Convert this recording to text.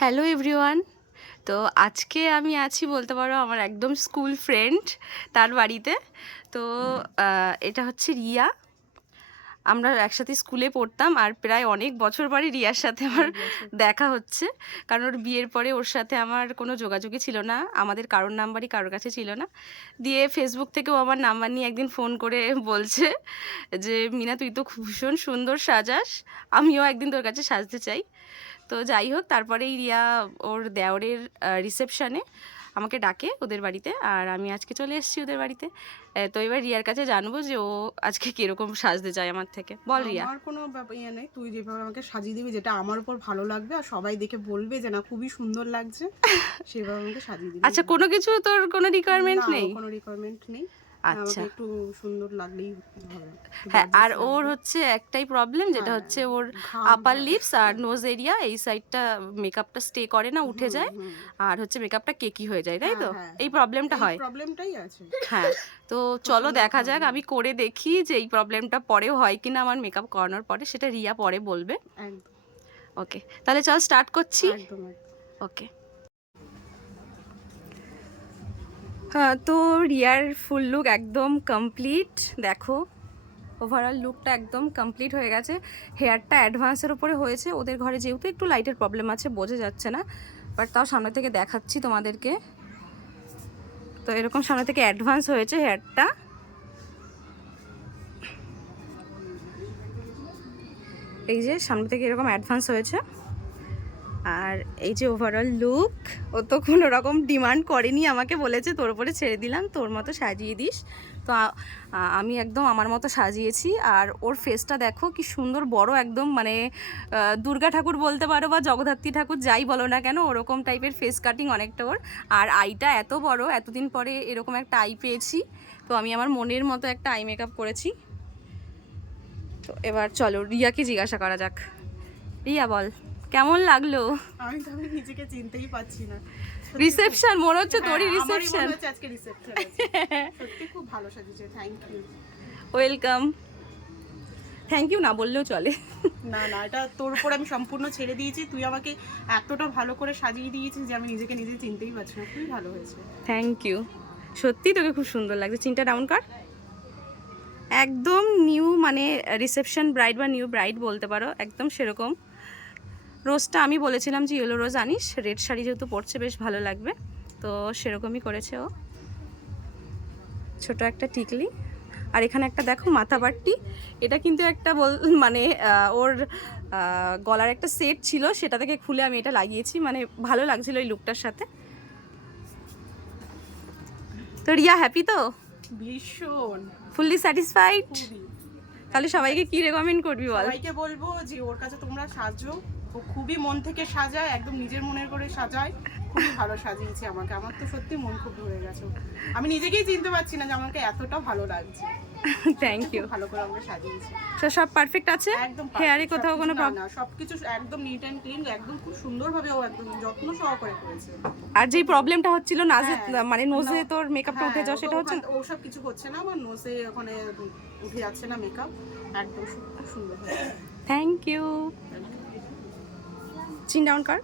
Hello everyone. তো আজকে আমি আছি বলতে পারো আমার একদম স্কুল ফ্রেন্ড তার বাড়িতে। তো এটা হচ্ছে রিয়া। আমরা একসাথে স্কুলে পড়তাম আর প্রায় অনেক বছর পরে রিয়ার সাথে আমার দেখা হচ্ছে, কারণ ওর বিয়ের পরে ওর সাথে আমার কোনো যোগাযোগই ছিল না, আমাদের কারোর নাম্বারই কারোর কাছে ছিল না। দিয়ে ফেসবুক থেকেও আমার নাম্বার নিয়ে একদিন ফোন করে বলছে যে মিনা তুই তো খুব ভীষণ সুন্দর সাজাস, আমিও একদিন তোর কাছে সাজতে চাই। তো যাই হোক, তারপরেই রিয়া ওর দেওরের রিসেপশানে আমাকে ডাকে ওদের বাড়িতে, আর আমি আজকে চলে এসেছি ওদের বাড়িতে। তো এবার রিয়ার কাছে জানবো যে ও আজকে কিরকম সাজতে চায় আমার থেকে। বল রিয়া। আমার কোনো ইয়ে নেই, তুই যেভাবে আমাকে সাজিয়ে দিবি যেটা আমার উপর ভালো লাগবে আর সবাই দেখে বলবে যে না খুবই সুন্দর লাগছে, সেভাবে আমাকে সাজিয়ে দিবি। আচ্ছা, কোনো কিছু তোর কোনো রিকোয়ারমেন্ট নেই? কোনো রিকোয়ারমেন্ট নেই। আচ্ছা, আমাকে একটু সুন্দর লাগলেই হবে। হ্যাঁ, আর ওর হচ্ছে একটাই প্রবলেম, যেটা হচ্ছে ওর আপার লিপস আর নোজ এরিয়া এই সাইডটা মেকআপটা স্টে করে না, উঠে যায়, আর হচ্ছে মেকআপটা কেকি হয়ে যায়, তাই তো? এই প্রবলেমটা হয়। প্রবলেমটাই আছে। হ্যাঁ, তো চলো দেখা যাক, আমি করে দেখি যে এই প্রবলেমটা পরেও হয় কিনা আমার মেকআপ করানোর পরে, সেটা রিয়া পরে বলবে। একদম। ওকে, তাহলে চল স্টার্ট করছি। একদম। ওকে। হ্যাঁ, তো রিয়ার ফুল লুক একদম কমপ্লিট। দেখো, ওভারঅল লুকটা একদম কমপ্লিট হয়ে গেছে। হেয়ারটা অ্যাডভান্সের উপরে হয়েছে, ওদের ঘরে যেহেতু একটু লাইটের প্রবলেম আছে বোঝা যাচ্ছে না, বাট তাও সামনে থেকে দেখাচ্ছি তোমাদেরকে। তো এরকম সামনে থেকে অ্যাডভান্স হয়েছে হেয়ারটা। এই যে সামনে থেকে এরকম অ্যাডভান্স হয়েছে, আর এই যে ওভারঅল লুক। ও তো কোনো রকম ডিমান্ড করেনি, আমাকে বলেছে তোর উপরে ছেড়ে দিলাম, তোর মতো সাজিয়ে দিস। তো আমি একদম আমার মতো সাজিয়েছি। আর ওর ফেসটা দেখো কি সুন্দর বড়, একদম মানে দুর্গা ঠাকুর বলতে পারো বা জগদ্ধাত্রী ঠাকুর যাই বলো না কেন, ওরকম টাইপের ফেস কাটিং অনেকটা ওর। আর আইটা এত বড়, এতদিন পরে এরকম একটা আই পেয়েছি, তো আমি আমার মনের মতো একটা আই মেকআপ করেছি। তো এবার চলো রিয়াকে জিজ্ঞাসা করা যাক। রিয়া বল, কেমন লাগলো? আমি তো নিজেকে চিনতেই পারছি না। রিসেপশন মনে হচ্ছে তোরই রিসেপশন। আজকে রিসেপশন। সত্যি খুব ভালো সাজিয়েছে, thank you. Welcome. Thank you না বললেও চলে। না না, এটা তোর উপর আমি সম্পূর্ণ ছেড়ে দিয়েছি, তুই আমাকে এতটা ভালো করে সাজিয়ে দিয়েছিস যে আমি নিজেকে নিজে চিনতেই পারছি না। খুবই ভালো হয়েছে। থ্যাংক ইউ, সত্যি তোকে খুব সুন্দর লাগছে। চিনটা ডাউন কর। একদম নিউ, মানে রিসেপশন ব্রাইড বা নিউ ব্রাইড বলতে পারো, একদম সেরকম। রোজটা আমি বলেছিলাম যে ইয়েলো রোজ আনিস, রেড শাড়ি যেহেতু পরছে বেশ ভালো লাগবে, তো সেরকমই করেছে ও। ছোট একটা টিকলি, আর এখানে একটা দেখো মাথা বাট্টি। এটা কিন্তু একটা মানে ওর গলার একটা সেট ছিল, সেটা থেকে খুলে আমি এটা লাগিয়েছি, মানে ভালো লাগছিল এই লুকটার সাথে। তো রিয়া হ্যাপি তো? ভীষণ। Fully satisfied? তাহলে সবাইকে কি রেকমেন্ড করবি বল? সবাইকে বলবো যে ওর কাছে তোমরা সাজো, ও খুবই মন থেকে সাজায়, একদম নিজের মনের করে সাজায়। খুবই ভালো সাজিয়েছে আমাকে, আমার তো সত্যি মন খুব ভরে গেছে। আমি নিজেকেই চিনতে পারছি না যে আমাকে এতটা ভালো লাগছে। Thank you. ভালো করে আমাকে সাজিয়েছে। সব পারফেক্ট আছে? একদম হেয়ারে কোথাও কোনো প্রবলেম? না, সবকিছু একদম নিট এন্ড ক্লিন, একদম খুব সুন্দরভাবে ও একদম যত্ন সহকারে করেছে। আর যেই প্রবলেমটা হচ্ছিল নাজে, মানে নোজে তোর মেকআপটা উঠে যাওয়া, সেটা হচ্ছে? ও সব কিছু হচ্ছে না, আমার নোজে ওখানে উঠে যাচ্ছে না মেকআপ, একদম খুব সুন্দর হয়েছে। Thank you. চিন ডাউন কর।